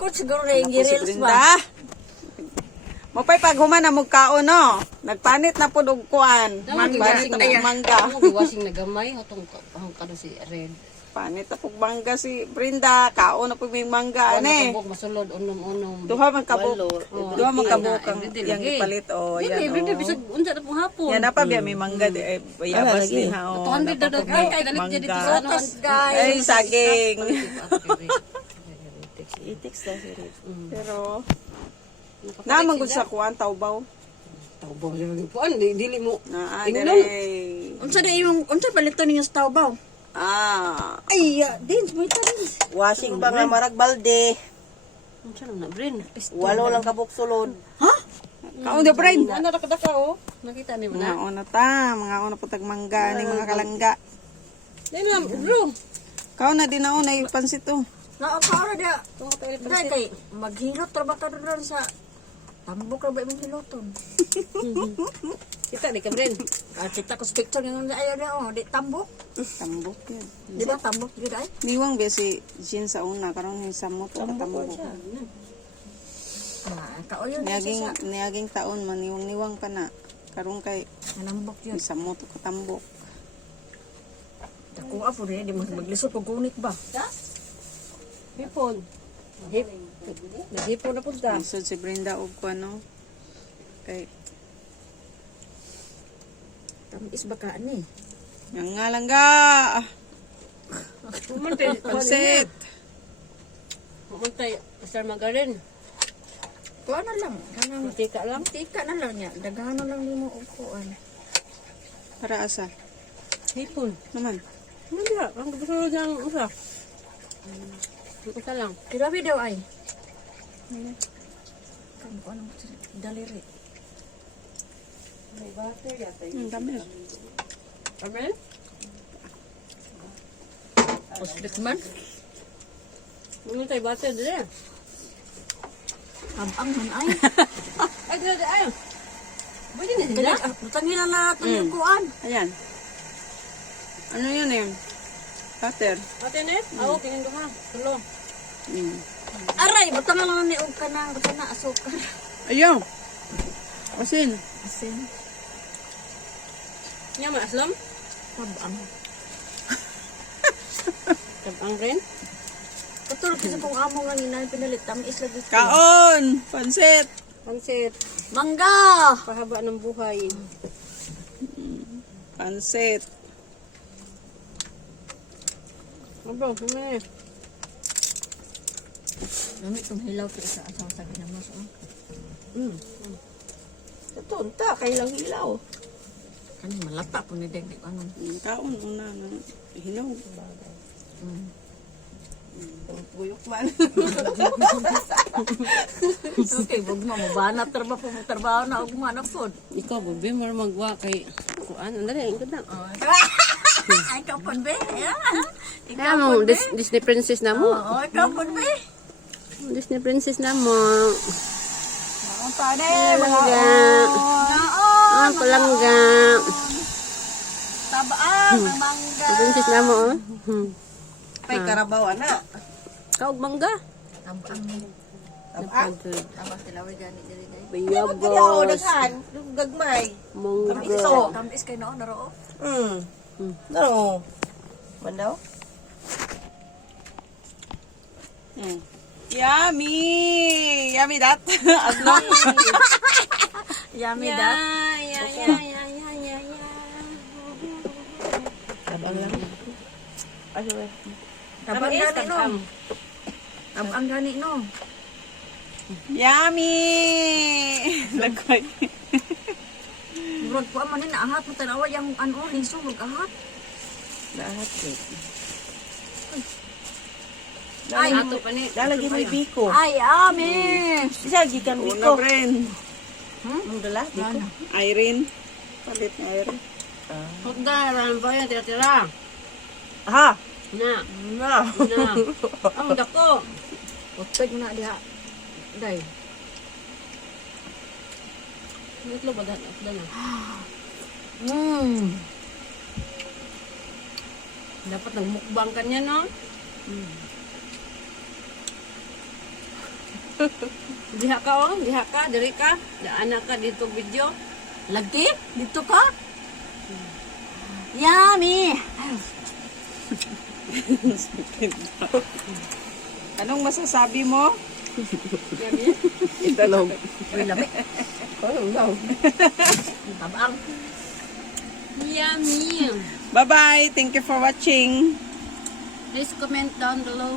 Takot siguro na yung Ako si girls ba? Brenda. Mapay pag human na mugkaon no. Nagpanit na po og kuan. Panit na pug mangga. Ano giwasing na gamay atong kado si Red. Panit na pug mangga si Brenda. Kaon na pug may mangga ane. Kabuk masulod unom-unom. Duha man kabuk. Duha man kabuk ang everyday yang lagi. ipalit o yan. Every day oh. bisag unsa na pong hapon. Yan na pa biya may mangga di bayabas din ha. oh. 200 na daw Napapag- kay dalit dito mangga. sa ano. Sotas, guys. Ay saging. I-text daw si Red. Pero naman gud sa kuan tawbaw. Tawbaw yung puan dili mo. Na Tingnan. dire. Unsa na imong unsa palito ninyo sa tawbaw? Ah. Ay, Dins, mo ita Dins. Washing pa nga marag balde. Unsa na brin? Walo lang kabuk sulod. Kaon de brain. Ano ra kadaka oh? Nakita ni mo Mga na. una ta, mga una putag mangga ni mga kalangga. Dili na bro. Kaon na din na una yung pansit oh. Naakaw na dia. Tungo tayo Dai kay maghilot tra ba ka doon sa tambok ra ba imong hiloton? Kita di ka brin. Kita ko sa picture nga ayo na oh, di tambok. Tambok yun. Di ba tambok gyud ay? Niwang ba si Jin sa una, karon yung samot o katambok. Ah, kaoyo na Niaging taon man, niwang pa na. Karon kay Nambok yun. yung samot o katambok. Dako apo rin, di maglisod ko gunit ba? Hipon. Naghipon na punta. Isod si Brenda og ko ano. Kay, Tamis ba ka ni? yung nga langga. Pumunta. Pansit. Pumunta. Sir Magarin. Kuha na lang. Kanang Tika lang. tika na lang niya. Daghan na lang nimo og kuan. Para asa. Hipon. Naman. Ano ba? Ang gusto niyang usa. Usa lang. Grabe daw ay. Kan ko ano daliri. Dami. Amen? Hospital man. Pumunta yung bata dili. Abang man ay. Ay, dili ay. Pwede na sila. Dali, butangin na natin yung kuan. Ayan. Ano yun eh? Cutter. Ate ne? Ako, tingin ko ha. Tulo. Mm. Aray, butang lang ni og kanang kana asukar. Ayaw. Asin. Asin. Niya maaslam? Abang. Tabang rin. Katulad kasi kung amo nga inay pinalit tamis lagi ko. Kaon. Pansit. Pansit. Mangga. Pahaba ng buhay. Pansit. Aba, ano eh. Namit kong hilaw sa isa asang sabi ng mas. Ito, unta, kailang hilaw. Kani malata po ni Deng ano. Kaon una na hilaw. Puyok man. Okay, wag mo banat trabaho na og man food. Ikaw, Bobi, mo magwa kay kuan. Ang dali, ang ganda. Ay ka pon be. Kaya mo, Disney princess na mo. Oh, ikaw pon be. Disney princess na mo. Ang pane. Palangga. Ah, palangga. Tabaan ng mangga. Princess na mo, oh. Pay karabaw, ana. Kaog mangga. Tabang ni. Tabang. Tabang tilaway gani diri dai. Kaya Bayabos. daghan. Yung gagmay. Mangga. Tamis kay no naro. No. Man daw? Yummy. Yummy that. Aslong. Yummy that. Tabang lang. Ano eh? Tabang gani no. Tabang gani no. Yummy. Lagay. Murag po man ni naahat mo tanawa yang ano liso mag-ahat. Lahat eh. Ay, Ato pa ni. Lalagay mo yung biko. ay yummy. Isa, gikan Una biko. friend. Ang dala, biko. Irene. Palit na Irene. Hugda, ram ba yan, tira-tira. Ha? Na, Na. na. Ang dako. Utpeg na diha. Dai. Ito ba dahil? Na. Dapat nagmukbang ka niya, no? Diha ka oh, diha ka, diri ka. Daan ka dito video. Lagi? Dito ka? Yummy! Anong masasabi mo? Yummy. Italog. Uy, labi. Tabang. Yummy. Bye-bye. Thank you for watching. Please comment down below.